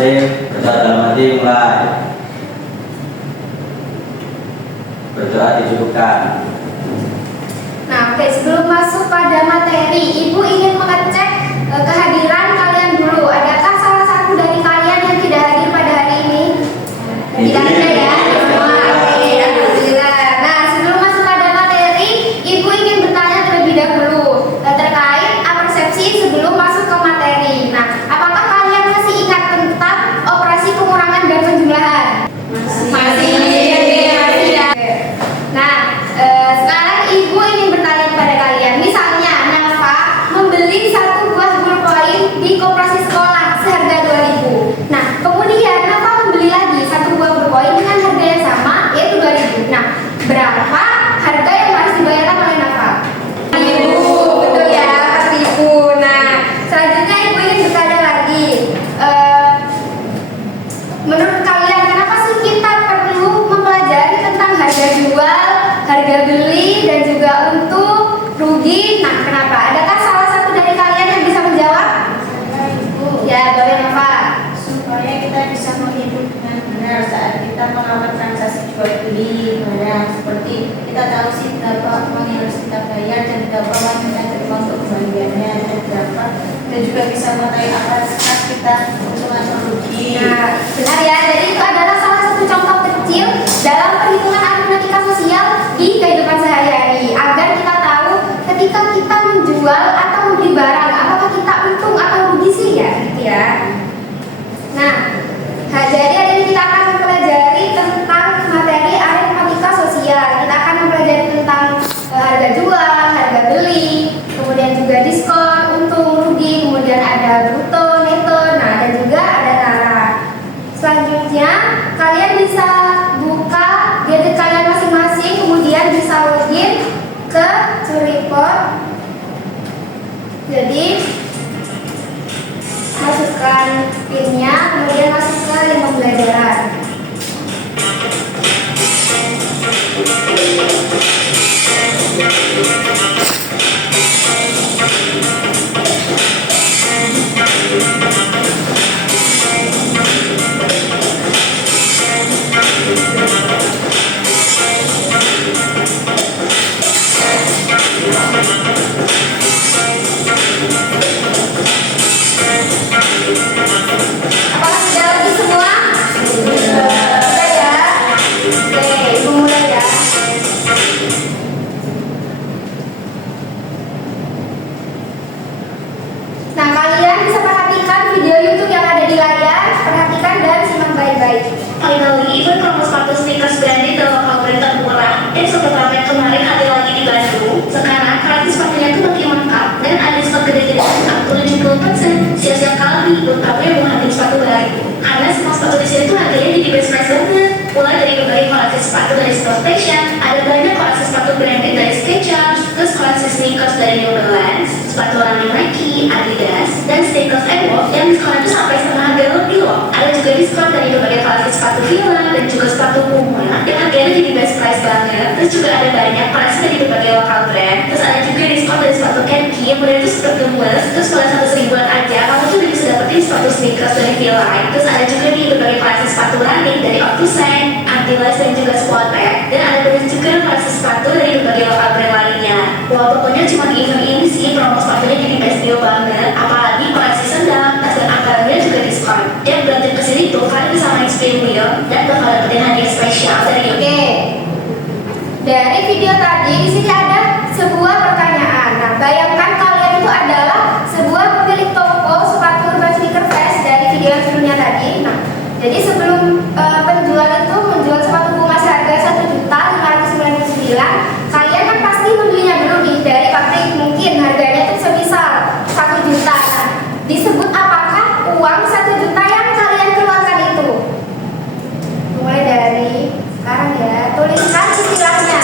kasih. Berdoa dalam hati mulai. Berdoa dicukupkan. Nah, oke, sebelum masuk pada materi, Ibu ingin mengecek kehadiran kalian dulu. Adakah salah satu dari kalian yang tidak hadir pada hari ini? Tidak ada ya? Oke, alhamdulillah. Nah, sebelum masuk pada materi, Ibu ingin bertanya terlebih dahulu terkait persepsi sebelum masuk ke materi. Nah, apakah kalian masih ingat tentang operasi pengurangan dan penjumlahan? Masih. Nah, sekarang Ibu ingin bertanya kepada kalian. Misalnya, Nafa membeli satu buah ballpoint di koperasi sekolah seharga 2.000. Nah, kemudian Nafa membeli lagi satu buah ballpoint dengan harga yang sama, yaitu 2.000. Nah, berapa harga yang harus dibayarkan oleh Nafa? 1.000, betul ya, 1.000. Nah, selanjutnya Ibu ingin bertanya lagi. Menurut kalian, kenapa sih kita perlu mempelajari tentang harga jual, harga beli, dan juga untung, rugi? Nah, kenapa? Adakah salah satu dari kalian yang bisa menjawab? Ya, boleh Nafa. Supaya kita bisa menghitung dengan benar saat kita melakukan transaksi jual beli barang. Seperti kita tahu sih berapa uang yang harus kita bayar dan berapa uang yang kita terima untuk kembaliannya dan berapa, dan juga bisa mengetahui apa kas kita untung atau rugi. Nah, benar ya. Jadi itu adalah salah satu contoh kecil dalam perhitungan aritmatika sosial di kehidupan sehari-hari, agar kita tahu ketika kita menjual atau membeli barang, apakah kita untung atau rugi sih ya, gitu ya. Nah, jadi hari ini kita akan mempelajari tentang materi aritmatika sosial. Kita akan mempelajari tentang harga jual, harga beli, kemudian juga diskon, untung, rugi, kemudian ada bruto, neto, nah dan juga ada tara. Selanjutnya, kalian bisa buka gadget kalian masing-masing, kemudian bisa login ke Curreport. Jadi masukkan pinnya, kemudian masuk ke link pembelajaran. Apakah sudah lagi semua? Sudah ya? Oke, Ibu mulai ya. Nah, kalian bisa perhatikan video YouTube yang ada di layar. Perhatikan dan simak baik-baik. Finally, event promo sepatu sneakers branded dan lokal brand termurah yang sempat ramai kemarin ada lagi di Bandung. Sekarang gratis sepatunya tuh makin lengkap dan ada diskon gede-gede up to 70%. Siap-siap kali buat kamu yang mau ambil sepatu baru. Karena semua sepatu di sini tuh harganya jadi best price banget. Mulai dari berbagai koleksi sepatu dari Sport Fashion, ada banyak koleksi sepatu branded dari Skechers, terus koleksi sneakers dari New Balance, sepatu running Nike, Adidas, dan sneakers Evo yang diskonnya tuh sampai setengah harga lebih loh. Ada juga diskon dari berbagai koleksi sepatu Fila dan juga sepatu Puma yang harganya jadi best price banget. Terus juga ada banyak koleksi dari berbagai lokal brand. Terus ada juga diskon dari sepatu Kenki yang mulai itu super gemes. Terus mulai 100 ribuan aja kamu tuh bisa dapetin sepatu sneakers dari Fila. Terus ada juga di berbagai koleksi sepatu running dari Optusen, Antilas, dan juga Sportback. Dan ada banyak juga koleksi sepatu dari berbagai lokal brand lainnya. Wah, pokoknya cuma di event ini sih promo sepatunya jadi best deal banget. Apalagi koleksi sedang, tas dan anggarannya juga diskon. Dan berarti kesini tuh kalian bisa main spin wheel dan bakal dapetin hadiah spesial dari Oke. Dari video tadi di sini ada sebuah pertanyaan. Nah, bayangkan kalian itu adalah sebuah pemilik toko sepatu Urban Sneaker Fest dari video yang sebelumnya tadi. Nah, jadi sebelum penjual itu menjual sepatu Puma seharga 1.599.000, kalian kan pasti membelinya dulu nih dari pabrik, mungkin harganya itu semisal 1 juta. Nah, disebut apakah uang 1 juta yang kalian keluarkan itu? Mulai dari sekarang ya, tuliskan istilahnya.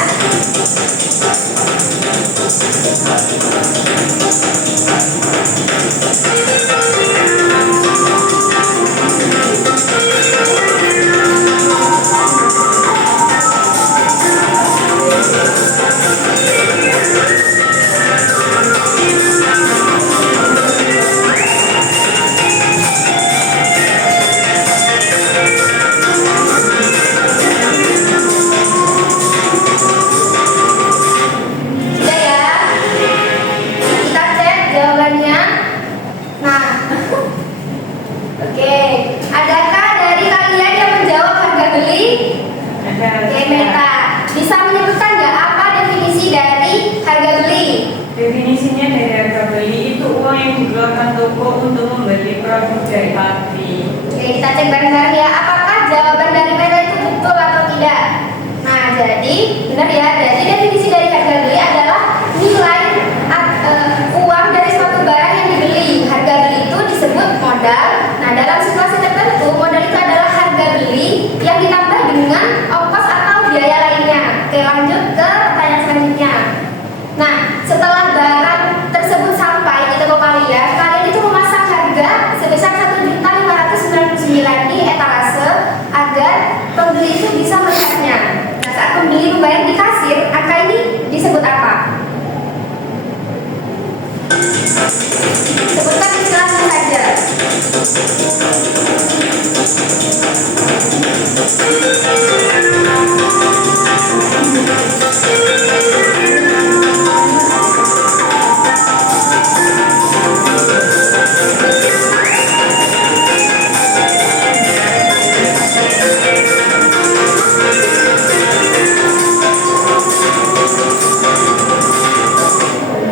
ada. Oke, Meta. Bisa menyebutkan nggak apa definisi dari harga beli? Definisinya dari harga beli itu uang yang dikeluarkan toko untuk membeli produk dari pabrik. Oke, kita cek bareng-bareng ya. Apakah jawaban dari Meta itu betul atau tidak? Nah, jadi benar ya. Jadi definisi dari harga beli adalah nilai uang dari suatu barang yang dibeli. Harga beli itu disebut modal. Nah, dalam situasi tertentu, modal itu adalah harga beli yang ditambah dengan ongkos atau biaya lainnya. Oke, lanjut ke pertanyaan selanjutnya. Nah, setelah barang tersebut sampai di toko kalian itu memasang harga sebesar 1.599 di etalase agar pembeli itu bisa melihatnya. Nah, saat pembeli membayar di kasir, angka ini disebut apa? Sebutkan istilahnya saja.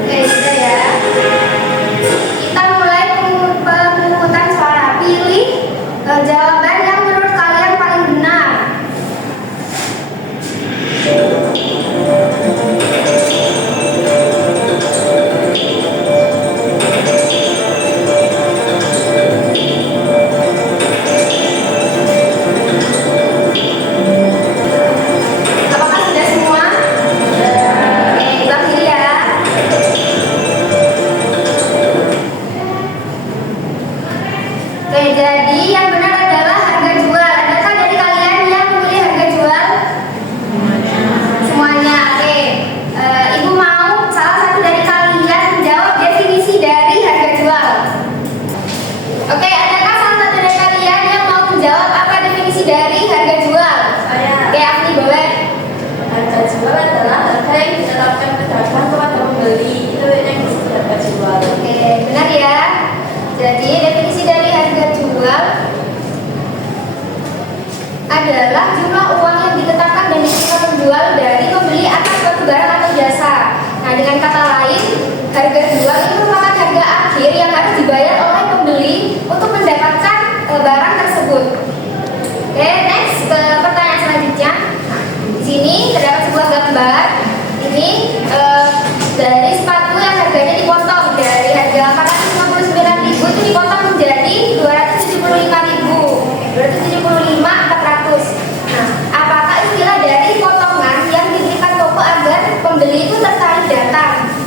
Oke, sudah ya. Kita mulai pemungutan suara. Pilih jawaban yang menurut kalian paling benar. Apakah sudah semua? Oke, kita pilih ya. Oke, jadi yang benar adalah harga jual. Adakah dari kalian yang memilih harga jual? Semuanya. Oke. Ibu mau salah satu dari kalian menjawab definisi dari harga jual. Oke, adakah salah satu dari kalian yang mau menjawab apa definisi dari harga jual? Oke, Afni boleh. Harga jual adalah harga yang ditetapkan pedagang kepada pembeli, itu yang disebut harga jual. Oke, benar ya. Jadi definisi dari harga jual adalah jumlah uang yang ditetapkan dan diterima penjual dari pembeli atas suatu barang atau jasa. Nah, dengan kata lain, harga jual itu merupakan harga akhir yang harus dibayar oleh pembeli untuk mendapatkan barang tersebut. Oke, next ke pertanyaan selanjutnya. Nah, di sini terdapat sebuah gambar. Ini dari sepatu yang harganya dipotong dari harga 459.000 itu dipotong menjadi 275.400. Nah, apakah istilah dari potongan yang diberikan toko agar pembeli itu tertarik datang?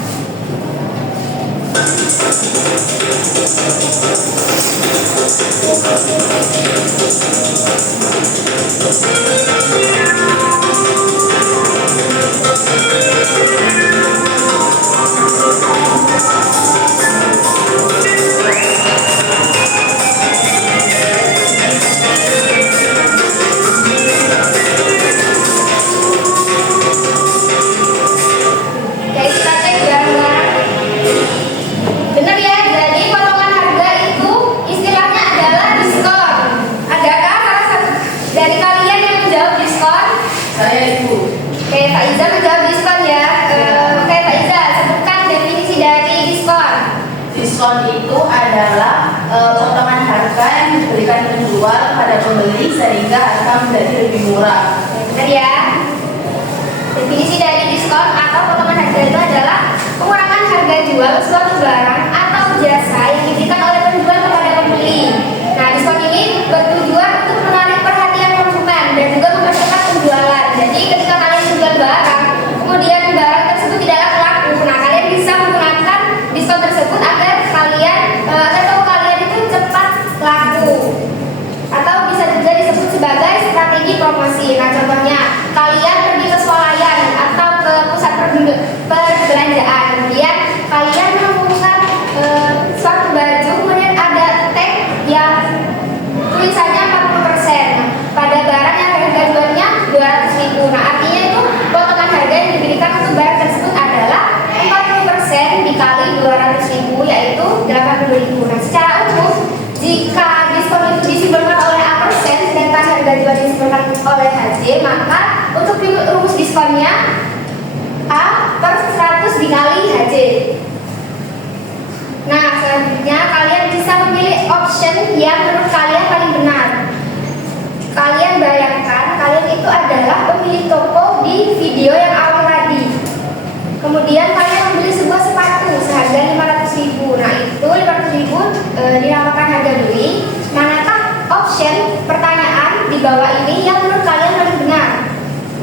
Oke, kita cek bareng-bareng. Benar ya, jadi potongan harga itu istilahnya adalah diskon. Adakah salah satu dari kalian yang menjawab diskon? Saya Ibu. Oke, Pak Iza menjawab diskon ya. Oke, Pak Iza, sebutkan definisi dari diskon. Diskon itu adalah potongan harga yang diberikan penjual pada pembeli sehingga harga menjadi lebih murah. Oke, benar ya. Definisi dari diskon atau potongan harga itu adalah pengurangan harga jual suatu barang atau jasa yang diberikan oleh penjual kepada pembeli. Nah, diskon ini bertujuan untuk menarik perhatian konsumen dan juga mempercepat penjualan. Jadi, ketika kalian menjual barang, kemudian barang tersebut tidaklah laku, nah kalian bisa menggunakan diskon tersebut agar kalian atau kalian itu cepat laku. Atau bisa juga disebut sebagai strategi promosi. Nah, contohnya kalian pergi ke swalayan atau ke pusat perbelanjaan, kemudian kalian menemukan suatu baju harga jual disimpulkan oleh HJ, maka untuk rumus diskonnya A per 100 dikali HJ. Nah, selanjutnya kalian bisa memilih option yang menurut kalian paling benar. Kalian bayangkan kalian itu adalah pemilik toko di video yang awal tadi. Kemudian kalian membeli sebuah sepatu seharga 500.000. Nah, itu 500.000 dinamakan harga beli. Manakah option pertanyaan di bawah ini yang menurut kalian paling benar?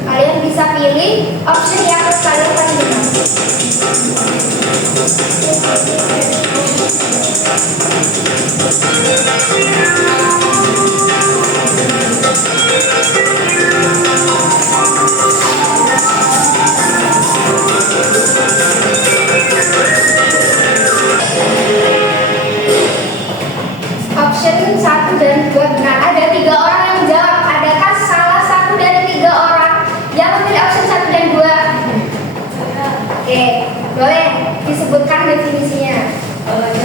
Kalian bisa pilih option yang menurut kalian paling benar. Option 1 dan 2 benar. Ada 3 orang yang menjawab. Adakah salah satu dari 3 orang yang memilih option 1 dan 2? Oke, boleh disebutkan definisinya.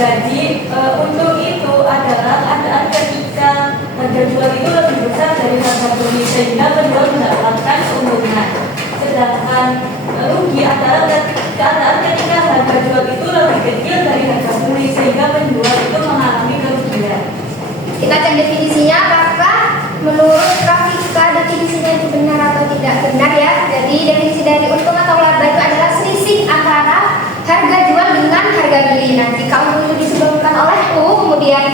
Jadi untuk itu adalah keadaan ketika harga jual itu lebih besar dari harga beli sehingga penjual mendapatkan keuntungan. Sedangkan rugi adalah keadaan ketika harga jual itu lebih kecil dari harga beli sehingga penjual itu mengalami kerugian. Kita cek definisinya, apakah menurut Rafika definisinya itu benar atau tidak benar ya. Jadi definisi dari untung atau laba itu adalah selisih antara harga jual dengan harga beli. Nah, jika untung itu disimpulkan oleh U, kemudian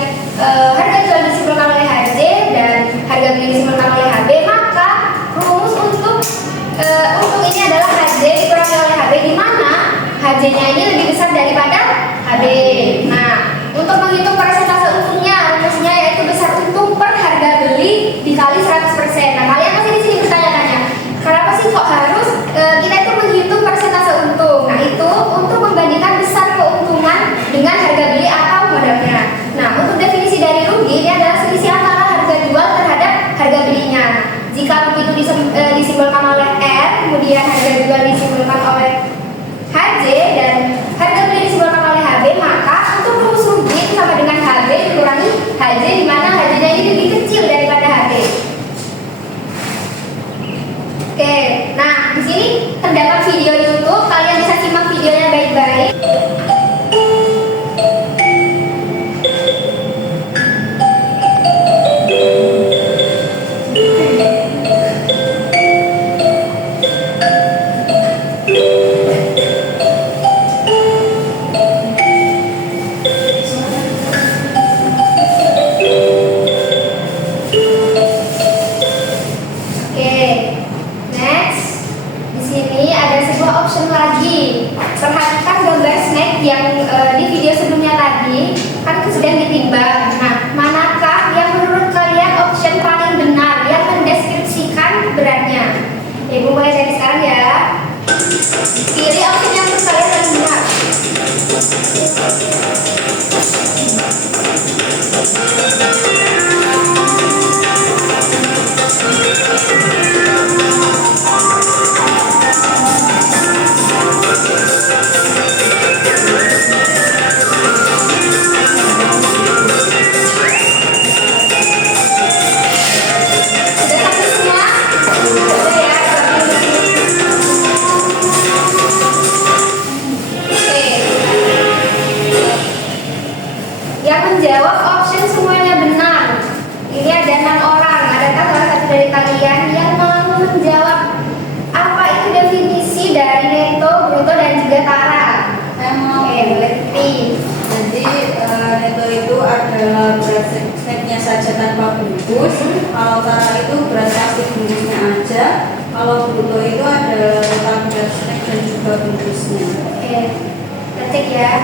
harga jual disimpulkan oleh HJ dan harga beli disimpulkan oleh HB, maka rumus untuk untung ini adalah HJ dikurangi oleh HB, di mana HJ-nya ini lebih besar daripada HB. Nah, untuk menghitung persentase untungnya, rumusnya yaitu besar untung per harga beli dikali 100%. Nah, kalian pasti di sini bertanya-tanya, kenapa sih kok harus kita itu menghitung persentase untung? Nah, itu untuk membandingkan besar keuntungan dengan harga beli atau modalnya. Nah, untuk definisi dari rugi ini adalah selisih antara harga jual terhadap harga belinya. Jika rugi itu disimbolkan oleh R, kemudian harga jual disimbolkan oleh HJ dan harga beli disimbolkan oleh HB, maka untuk rumus rugi itu sama dengan HB dikurangi HJ, di mana HJ-nya ini lebih kecil daripada HB. Oke, nah di sini terdapat video YouTube, kalian bisa simak videonya baik-baik. Option lagi, perhatikan gambar snack yang di video sebelumnya tadi kan sedang ditimbang. Nah, manakah yang menurut kalian option paling benar yang mendeskripsikan beratnya? Ibu mulai dari sekarang ya. Pilih option yang menurut kalian paling benar. Menjawab option semuanya benar. Ini ada 6 orang. Adakah salah satu dari kalian yang mau menjawab apa itu definisi dari neto, bruto dan juga tara? Saya mau. Oke, boleh pilih. Jadi neto itu adalah berat snacknya saja tanpa bungkus. Kalau tara itu berat plastik bungkusnya aja. Kalau bruto itu adalah total berat snack dan juga bungkusnya. Oke, kita cek ya.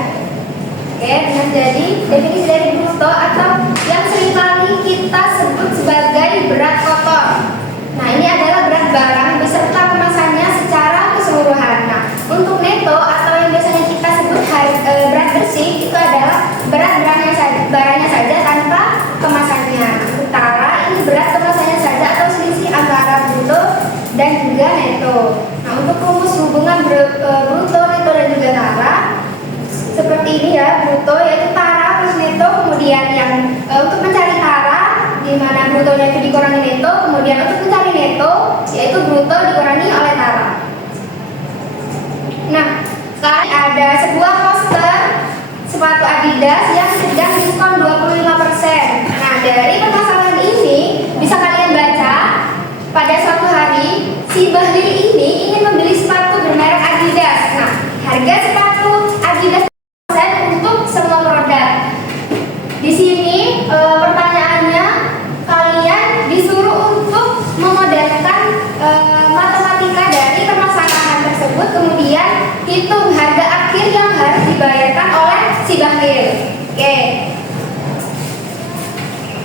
Oke, benar. Jadi definisi dari bruto atau yang seringkali kita sebut sebagai berat kotor. Nah, ini adalah berat barang beserta kemasannya secara keseluruhan. Nah, untuk neto atau yang biasanya kita sebut berat bersih itu adalah berat barangnya saja tanpa kemasannya. Untuk tara ini berat kemasannya saja atau selisih antara bruto dan juga neto. Nah, untuk rumus hubungan bruto, neto dan juga tara seperti ini ya, bruto yaitu tara plus neto, kemudian yang mana brutonya itu dikurangi neto, kemudian untuk mencari neto yaitu bruto dikurangi oleh tara. Nah, sekarang ada sebuah poster sepatu Adidas yang sedang diskon 25%. Nah, dari permasalahan ini bisa kalian baca pada suatu hari si Bahlil ini ingin membeli sepatu bermerek Adidas. Nah, harga sepatu Adidas untuk semua produk. Di sini pertanyaannya kalian disuruh untuk memodelkan matematika dari permasalahan tersebut, kemudian hitung harga akhir yang harus dibayarkan oleh si Bahlil. Oke.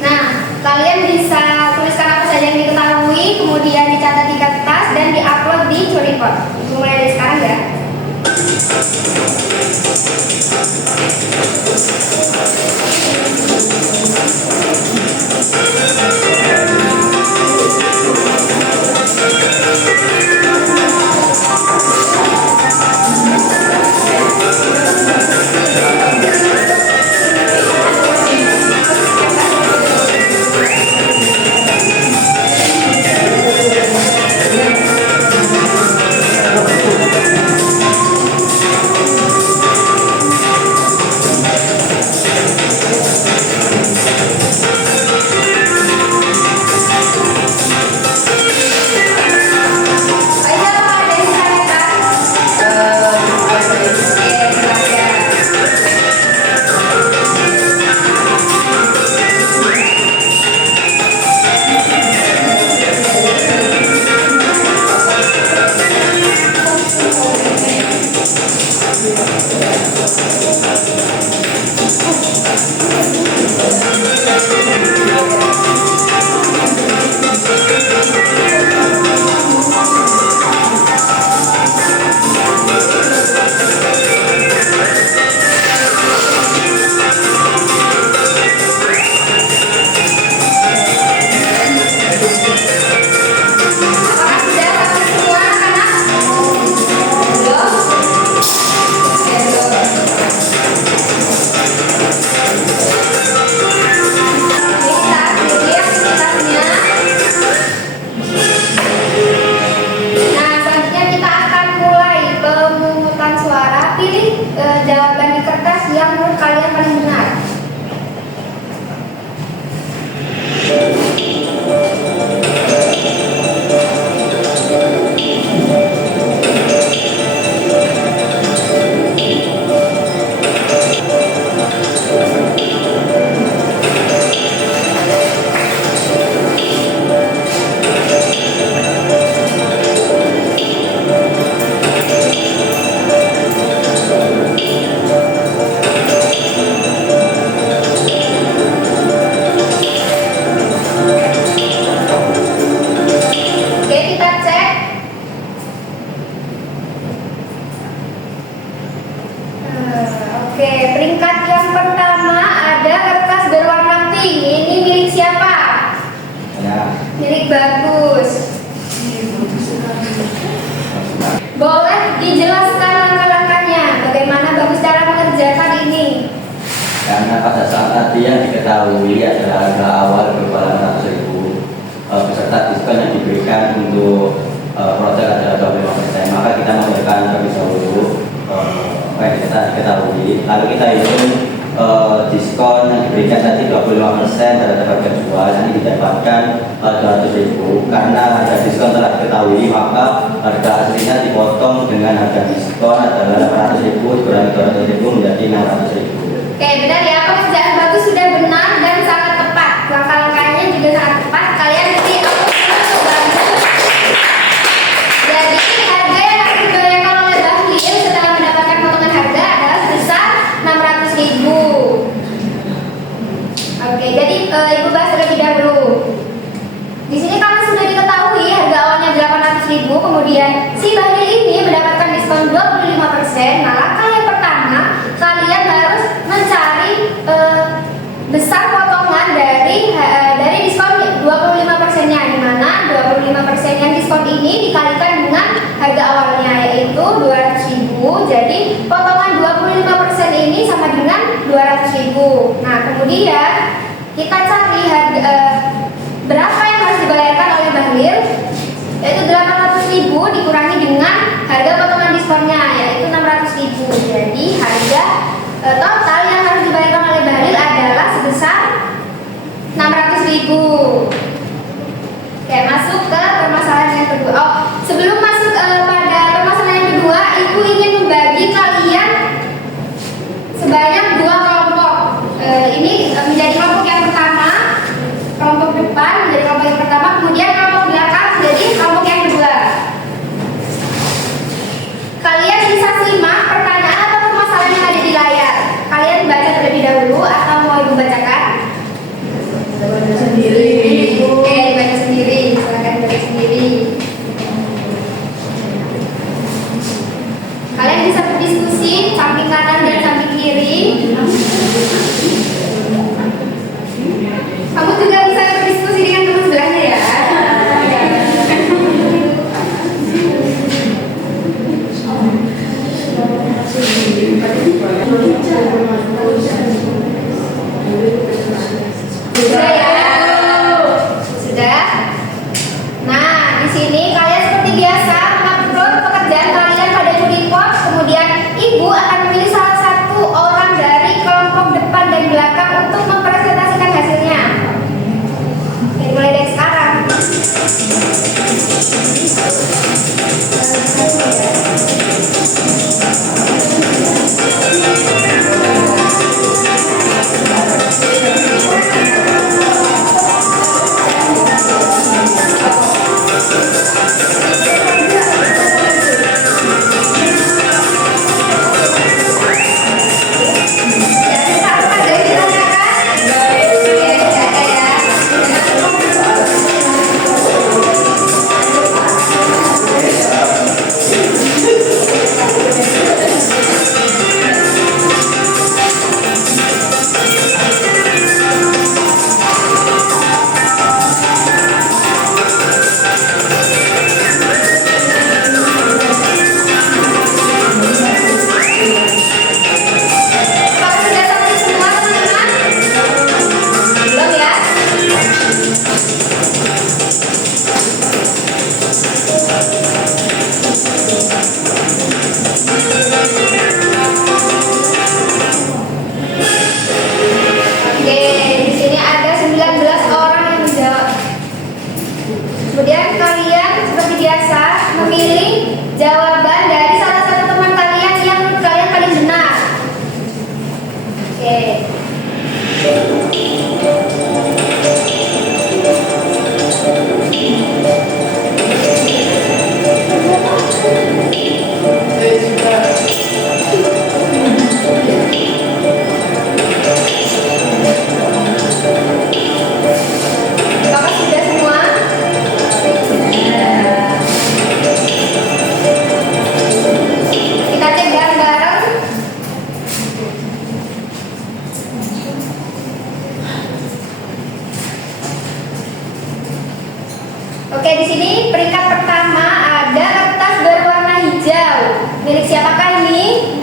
Nah, kalian bisa tuliskan apa saja yang diketahui, kemudian dicatat di kertas dan diupload di Curipot. Mulai dari sekarang ya. Jawaban di kertas yang menurut kalian paling benar. Oke, peringkat yang pertama ada kertas berwarna pink. Ini milik siapa? Ya. Milik Bagus. Boleh dijelaskan langkah-langkahnya bagaimana Bagus cara mengerjakan ini? Karena pada saat tadi yang diketahui adalah harga awal berupa 100.000 beserta diskon yang diberikan untuk produk adalah 25%, maka kita memberikan terlebih dahulu apa yang kita ketahui, lalu kita hitung diskon yang diberikan tadi 25% terhadap harga jual yang didapatkan 200.000. Karena harga diskon telah diketahui, maka harga aslinya dipotong dengan harga diskon adalah 800.000 dikurangi 200.000 menjadi 600.000. Oke, benar ya, pekerjaan Bagus sudah benar dan sangat tepat. Langkah-langkahnya juga sangat tepat. Kalian beri untuk Bagus. Jadi harga yang harus dibayarkan oleh Bahlil setelah mendapatkan potongan harga adalah sebesar 600.000. Oke, jadi Ibu bahas terlebih dahulu. Di sini karena sudah diketahui harga awalnya 800.000, kemudian si Bahlil ini mendapatkan diskon 25%. Nah, langkah yang pertama kalian harus mencari besar potongan dari diskon 25%-nya, di mana 25% yang diskon ini dikalikan dengan harga awalnya yaitu 200.000. Jadi potongan 25% ini sama dengan 200.000. Nah, kemudian kita cari Oke, di sini peringkat pertama ada kertas berwarna hijau. Milik siapakah ini?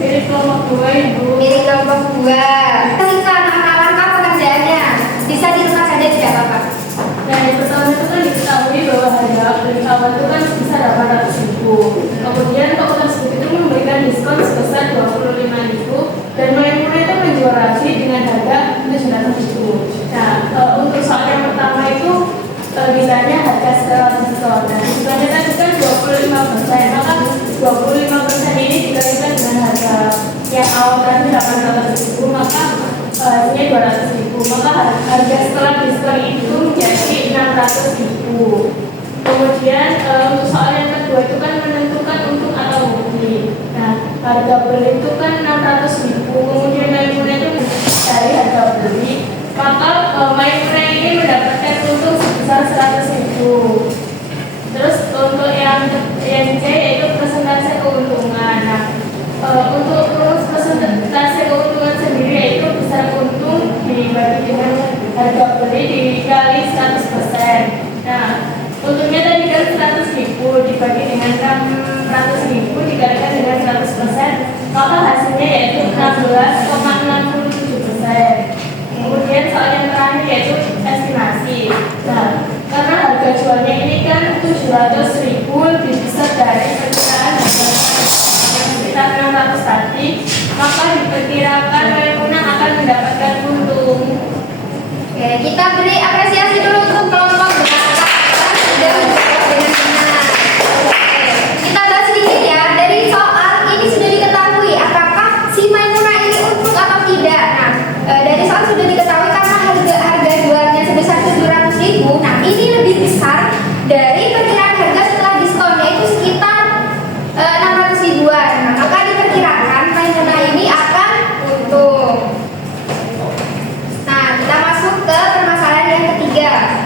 Milik kelompok 2, Ibu. Milik kelompok 2. Silakan anak-anak pekerjaannya. Bisa di rumah saja, tidak apa-apa. Nah, yang pertama itu kan diketahui bahwa harga beli awal itu kan sebesar 800.000. Kemudian toko tersebut itu memberikan diskon sebesar 25.000 dan Maimuna itu menjual Raji dengan harga 700.000. Nah, untuk soal yang pertama itu bisanya harga setelah diskon. Nah, diskonnya tadi kan 25%, maka 25% ini dikalikan dengan harga yang awal tadi 800.000, maka ini 200.000, maka harga setelah diskon itu menjadi 600.000. Kemudian untuk soal yang kedua itu kan menentukan untung atau rugi. Nah, harga beli itu kan 600.000, kemudian Maimuna itu dari harga beli, maka Maimuna ini mendapatkan untung sebesar 100.000. Terus untuk yang C yaitu persentase keuntungan. Nah, untuk persentase keuntungan sendiri yaitu besar untung dibagi dengan harga beli dikali 100%. Nah, untungnya tadi kan 100.000 dibagi dengan 600.000 dikalikan dengan 100%, maka hasilnya yaitu 16,67%. Kemudian soal yang terakhir yaitu estimasi. Nah, karena harga jualnya ini kan 700.000 lebih besar dari perkiraan harga yang sekitar 600 tadi, maka diperkirakan Maimuna akan mendapatkan untung. Oke, kita beri apresiasi dulu untuk kelompok belakang sudah menjawab dengan benar. Kita bahas sedikit ya, dari soal ini sudah diketahui apakah si Maimuna ini untung atau tidak. Nah, dari soal sudah diketahui karena harga jualnya sebesar 700.000. Nah, ini lebih besar dari perkiraan harga setelah diskon, yaitu sekitar 600.000-an. Nah, maka diperkirakan Maimuna ini akan untung. Nah, kita masuk ke permasalahan yang ketiga.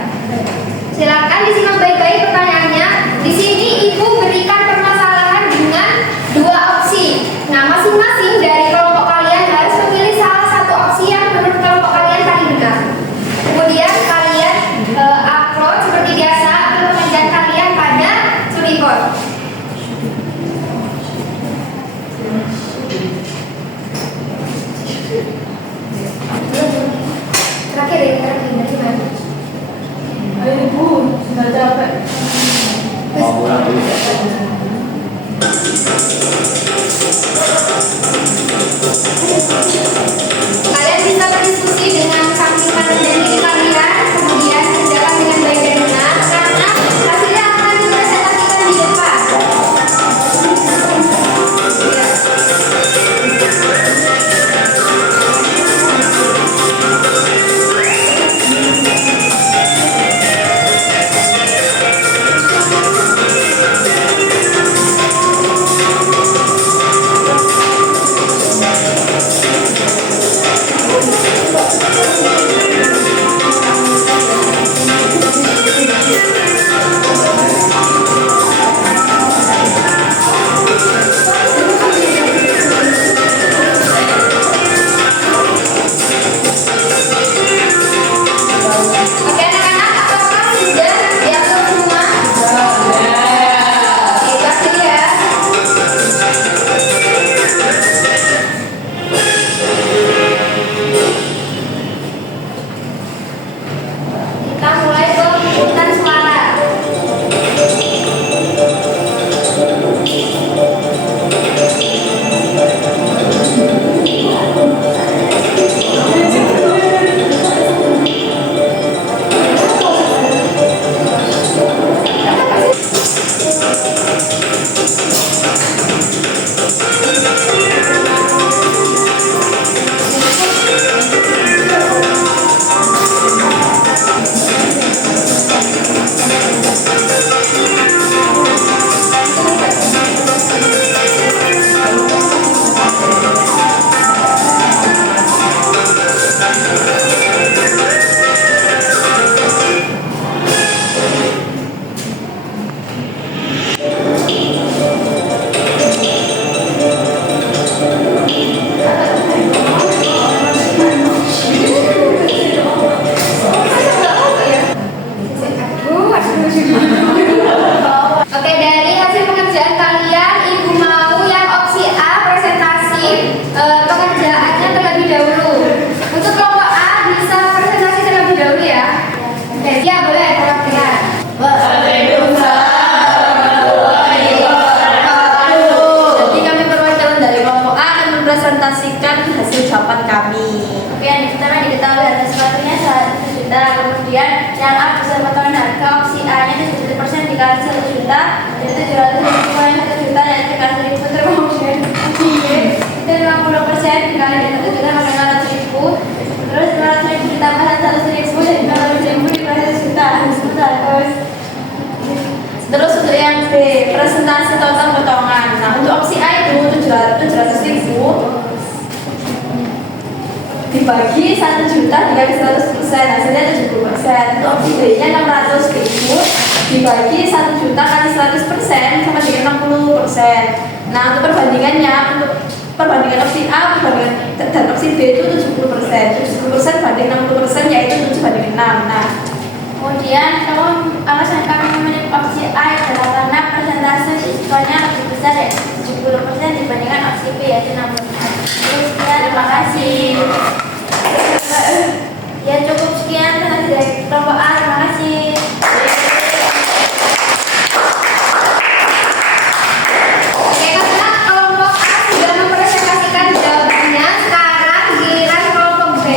Ya boleh, perwakilan. Jadi kami perwakilan dari kelompok A akan mempresentasikan hasil jawaban kami. Oke, yang pertama diketahui harga sepatunya 1 juta. Kemudian yang A besar potongan harga opsi A-nya 70% dikali 1 juta, jadi 700 ribu yang 1 juta dan dikali 1.000 terkemudian itu 50% dikali 1 juta maka 500 ribu. Terus 500 ribu ditambah 100 ribu dan 500 ribu dikali 1 juta. Terus untuk yang B, presentasi total potongan. Nah, untuk opsi A itu 700 ribu dibagi 1 juta dikali 100%, hasilnya 70%. Untuk opsi B nya 600 ribu dibagi 1 juta kali 100% sama dengan 60%. Nah, untuk perbandingannya, untuk perbandingan opsi A dan opsi B itu 70%. 70% banding 60% yaitu 7 banding 6. Nah, Kemudian alasan kami memilih opsi A adalah karena persentase diskonnya lebih besar yaitu 70% dibandingkan opsi B yaitu 60%. Terima kasih. Ya cukup sekian dari kelompok A. Terima kasih. Oke, karena kelompok A sudah mempresentasikan jawabannya, sekarang giliran kelompok B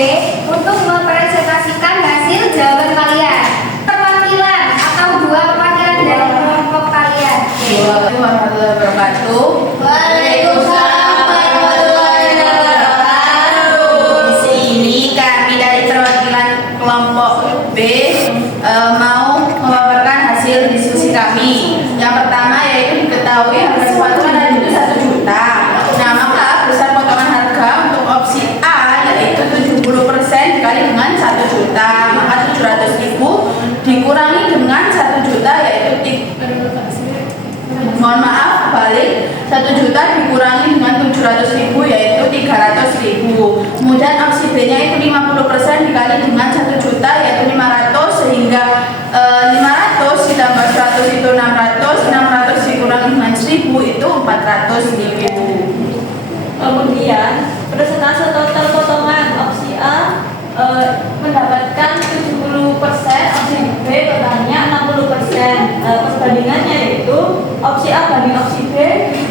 untuk mempresentasikan hasil jawaban kalian. Perwakilan atau dua perwakilan dari kelompok kalian. Assalamualaikum warahmatullahi wabarakatuh. Waalaikumsalam warahmatullahi wabarakatuh. Di sini kami dari perwakilan kelompok B mau memaparkan hasil diskusi kami. Yang pertama yaitu diketahui harga sepatu ada itu 1 juta. Nah, maka besar potongan harga untuk opsi A yaitu 70% dikali dengan 1 juta, maka 700 ribu dikurangi dengan 1 juta yaitu mohon maaf balik 1 juta dikurangi dengan 700 ribu yaitu 300 ribu. Kemudian opsi B nya itu 50% dikali dengan 1 juta yaitu 500, sehingga 500 ditambah 100 itu 600, 600 dikurangi dengan 1000 itu 400 ribu. Kemudian persentase total potongan opsi A mendapatkan 70%, opsi B totalnya 60%. Perbandingannya yaitu opsi A banding opsi B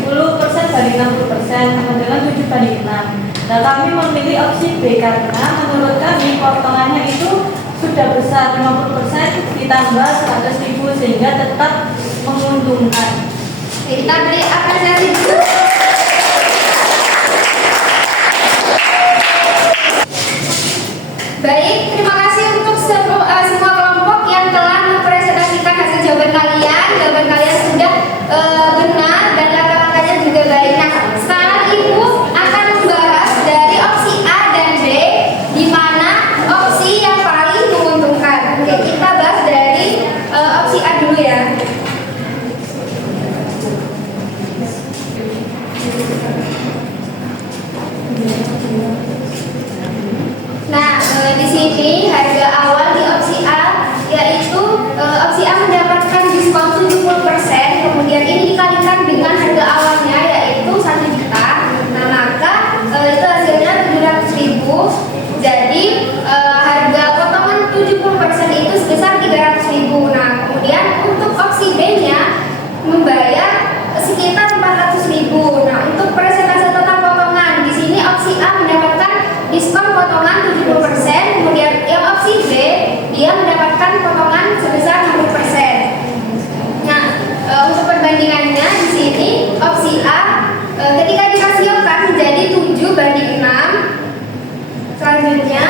70% banding 60% sama dengan 7 banding 6. Nah, kami memilih opsi B karena menurut kami potongannya itu sudah besar 50% ditambah 100 ribu sehingga tetap menguntungkan. Kita beri apresiasi dulu. Baik, terima kasih untuk semua kelompok yang telah mempresentasikan hasil jawaban kalian. Jawaban kalian sudah benar dan langkah-langkahnya juga baik. Nah, sekarang Ibu akan membahas dari opsi A dan B, di mana opsi yang paling menguntungkan. Oke, kita bahas dari opsi A dulu ya. Nah, di sini harga awal di opsi A yaitu opsi A mendapatkan diskon 70%, kemudian ini dikalikan dengan harga awalnya yaitu 1 juta. Nah, maka itu hasilnya 700 ribu. Jadi harga potongan 70% itu sebesar 300 ribu. Nah, kemudian untuk opsi B-nya membayar sekitar 400 ribu. Nah, untuk persentase total potongan di sini opsi A mendapatkan diskon potongan 70%, kemudian yang opsi B dia mendapatkan potongan sebesar 60%. Nah, untuk perbandingannya di sini opsi A ketika dirasiokan menjadi 7 banding 6. Selanjutnya,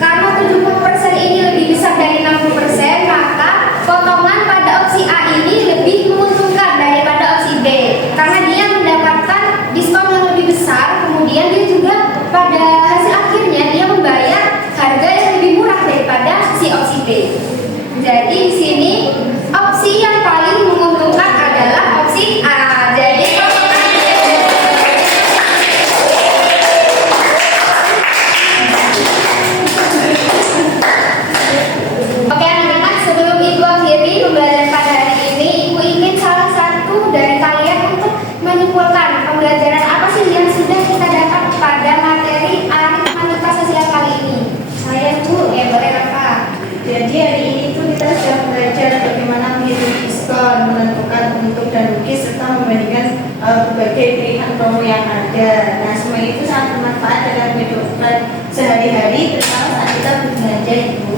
karena 70% ini lebih besar dari 60%, maka potongan pada opsi A ini lebih menguntungkan daripada opsi B karena dia mendapatkan diskon yang lebih besar, kemudian dia juga pada hasil akhirnya dia membayar harga yang lebih murah daripada si opsi B. Jadi di sini opsi yang paling menguntungkan adalah opsi A. Jadi oke anak-anak, sebelum Ibu akhiri pembelajaran pada hari ini, Ibu ingin salah satu dari kalian untuk menyimpulkan pembelajaran apa sih yang sudah kita dapat pada materi aritmatika sosial kali ini. Saya Bu, boleh Kakak. Jadi hari ini tuh kita sudah belajar bagaimana menghitung diskon, menentukan untung dan rugi, serta membandingkan berbagai pilihan promo yang ada. Nah, semua itu sangat bermanfaat dalam kehidupan sehari-hari, terutama saat kita berbelanja, Ibu.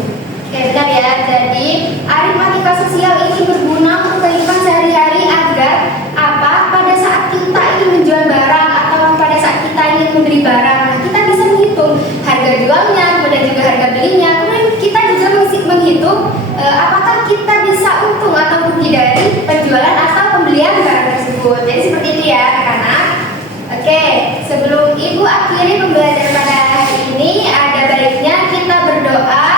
Oke, benar ya. Jadi, aritmatika sosial ini berguna untuk kehidupan sehari-hari agar apa? Pada saat kita ingin menjual barang atau pada saat kita ingin membeli barang, nah, kita bisa menghitung harga jualnya, kemudian juga harga belinya. Kemudian kita juga menghitung apakah kita bisa untung atau rugi dari penjualan atau pembelian barang tersebut. Jadi seperti itu ya, anak-anak. Oke, sebelum Ibu akhiri pembelajaran pada hari ini, ada baiknya kita berdoa.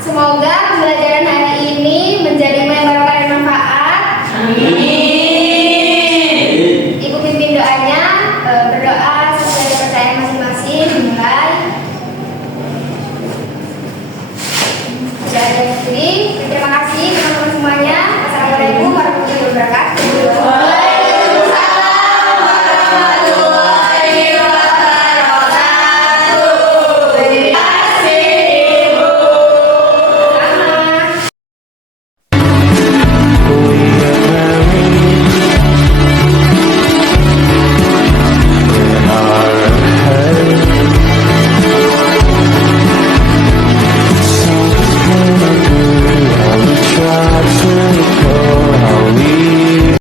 Semoga pembelajaran hari ini menjadi barokah dan manfaat. Ibu pimpin doanya, berdoa sesuai kepercayaan masing-masing. Dimulai. Sudah ada yang berdiri. Terima kasih teman-teman semuanya. Assalamualaikum warahmatullahi wabarakatuh. Try to recall